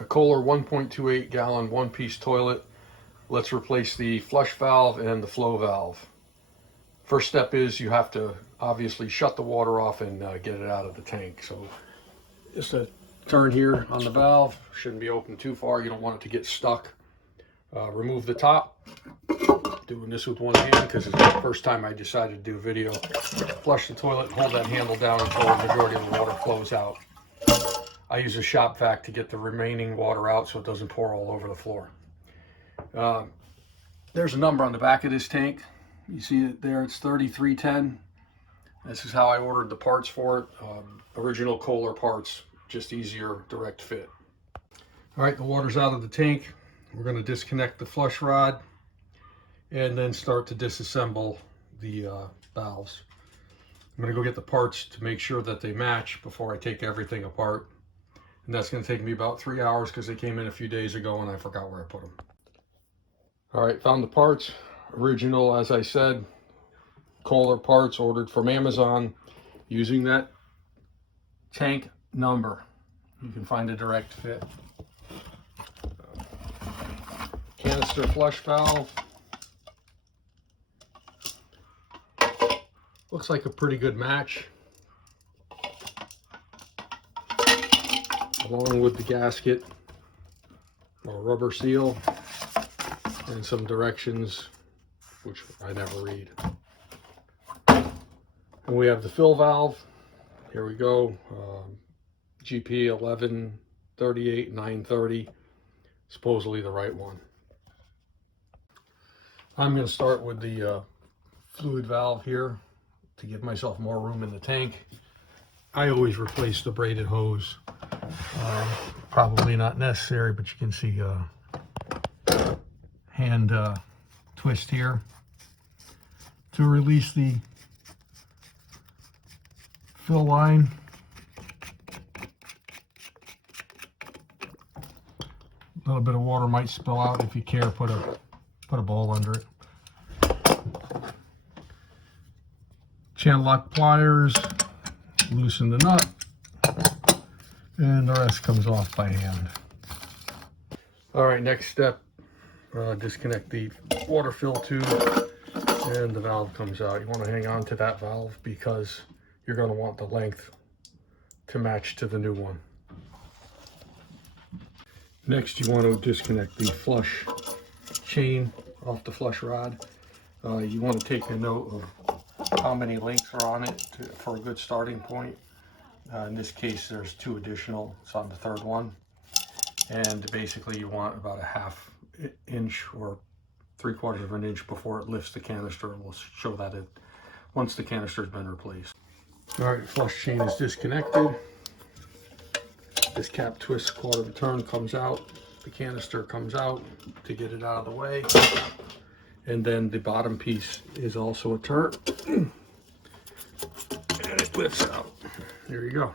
a Kohler 1.28 gallon one-piece toilet. Let's replace the flush valve and the flow valve. First step is you have to obviously shut the water off and get it out of the tank. So just a turn here on the valve, shouldn't be open too far, you don't want it to get stuck. Remove the top. Doing this with one hand because it's the first time I decided to do a video. Flush the toilet and hold that handle down until the majority of the water flows out. I use a shop vac to get the remaining water out so it doesn't pour all over the floor. There's a number on the back of this tank. You see it there, it's 3310. This is how I ordered the parts for it. Original Kohler parts, just easier, direct fit. All right, the water's out of the tank. We're going to disconnect the flush rod and then start to disassemble the valves. I'm going to go get the parts to make sure that they match before I take everything apart. And that's going to take me about 3 hours because they came in a few days ago and I forgot where I put them. All right, found the parts. Original, as I said, Kohler parts ordered from Amazon using that tank number. You can find a direct fit. Canister flush valve. Looks like a pretty good match. Along with the gasket or rubber seal and some directions, which I never read. And we have the fill valve. Here we go. GP 1138 930. Supposedly the right one. I'm going to start with the fluid valve here to give myself more room in the tank. I always replace the braided hose. Probably not necessary, but you can see hand twist here to release the fill line. A little bit of water might spill out. If you care, put a bowl under it. Channel lock pliers, loosen the nut, and the rest comes off by hand. All right, next step, disconnect the water fill tube and the valve comes out. You want to hang on to that valve because you're going to want the length to match to the new one. Next, you want to disconnect the flush chain off the flush rod. You want to take a note of how many links are on it for a good starting point. In this case, there's 2 additional. It's on the 3rd one. And basically you want about a 1/2 inch or 3/4 of an inch before it lifts the canister. We'll show that once the canister's been replaced. All right, flush chain is disconnected. This cap twists 1/4 of a turn, comes out. The canister comes out to get it out of the way. And then the bottom piece is also a turn. And it lifts out. There you go.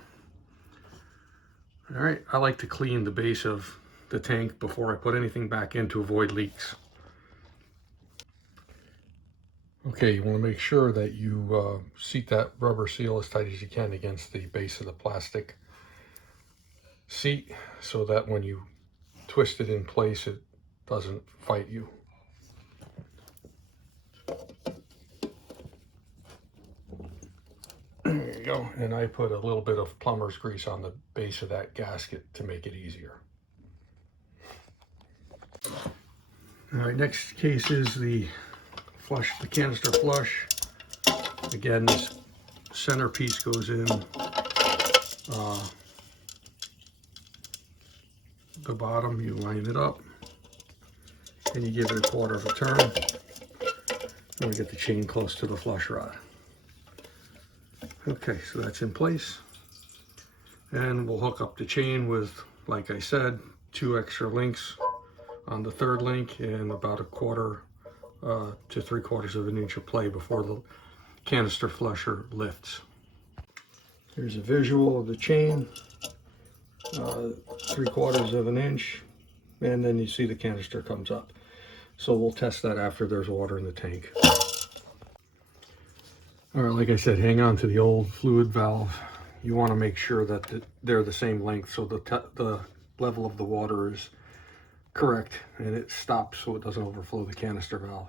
All right, I like to clean the base of the tank before I put anything back in to avoid leaks. Okay, you want to make sure that you seat that rubber seal as tight as you can against the base of the plastic seat so that when you twist it in place, it doesn't fight you. There you go. And I put a little bit of plumber's grease on the base of that gasket to make it easier. All right, next case is the canister flush. Again, this center piece goes in the bottom. You line it up and you give it a 1/4 of a turn. And we get the chain close to the flush rod. Okay, so that's in place. And we'll hook up the chain with, like I said, 2 extra links on the 3rd link and about 1/4 to 3/4 of an inch of play before the canister flusher lifts. Here's a visual of the chain, 3/4 of an inch, and then you see the canister comes up. So we'll test that after there's water in the tank. All right, like I said, hang on to the old fluid valve. You want to make sure that they're the same length so the level of the water is correct and it stops so it doesn't overflow the canister valve.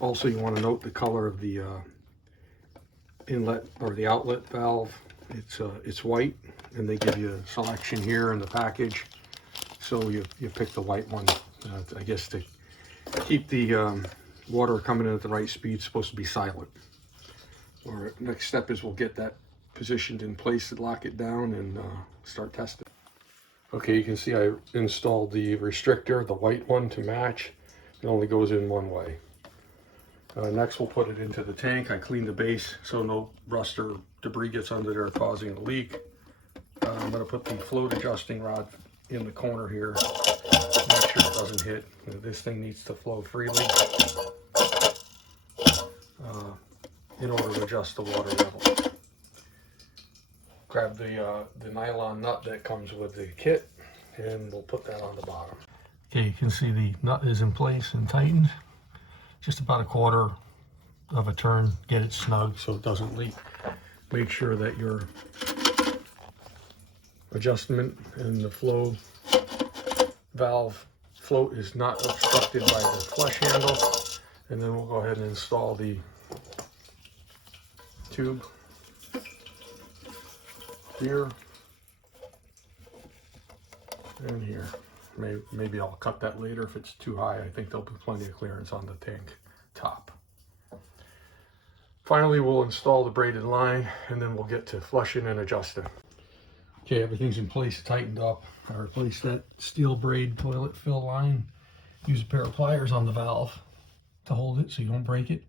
Also, you want to note the color of the inlet or the outlet valve. It's white, and they give you a selection here in the package. So you pick the white one, I guess, to keep the water coming in at the right speed. It's supposed to be silent. Our next step is we'll get that positioned in place to lock it down and start testing. Okay, you can see I installed the restrictor, the white one, to match. It only goes in one way. Next, we'll put it into the tank. I cleaned the base so no rust or debris gets under there causing a leak. I'm going to put the float adjusting rod in the corner here. Make sure it doesn't hit. This thing needs to flow freely in order to adjust the water level. Grab the nylon nut that comes with the kit, and we'll put that on the bottom. Okay, you can see the nut is in place and tightened. Just about a quarter of a turn, get it snug so it doesn't leak. Make sure that your adjustment and the flow valve float is not obstructed by the flush handle. And then we'll go ahead and install the tube here and here. Maybe I'll cut that later if it's too high. I think there'll be plenty of clearance on the tank top. Finally, we'll install the braided line, and then we'll get to flushing and adjusting. Okay, everything's in place, tightened up. I replaced that steel braid toilet fill line. Use a pair of pliers on the valve to hold it so you don't break it,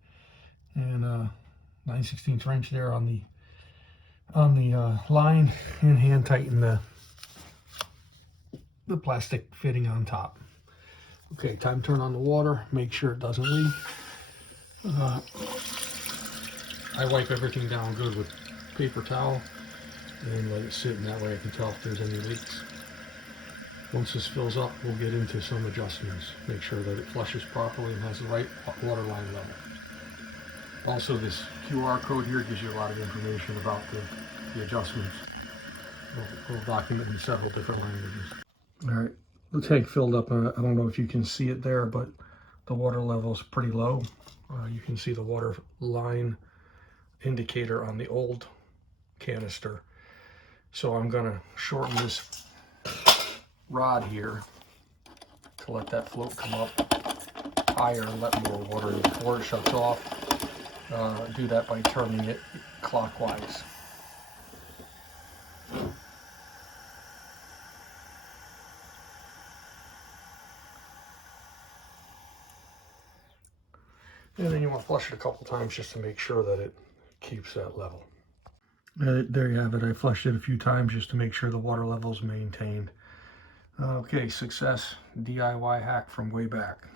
and 9/16 wrench there on the line, and hand tighten the plastic fitting on top. Okay, time to turn on the water. Make sure it doesn't leak. I wipe everything down good with paper towel and let it sit, and that way I can tell if there's any leaks. Once this fills up, we'll get into some adjustments. Make sure that it flushes properly and has the right water line level. Also, this QR code here gives you a lot of information about the adjustments. We'll document in several different languages. All right, the tank filled up. I don't know if you can see it there, but the water level is pretty low. You can see the water line indicator on the old canister. So I'm gonna shorten this rod here to let that float come up higher and let more water in before it shuts off. Do that by turning it clockwise. And then you want to flush it a couple times just to make sure that it keeps that level. There you have it. I flushed it a few times just to make sure the water level is maintained. Okay, success. DIY hack from way back.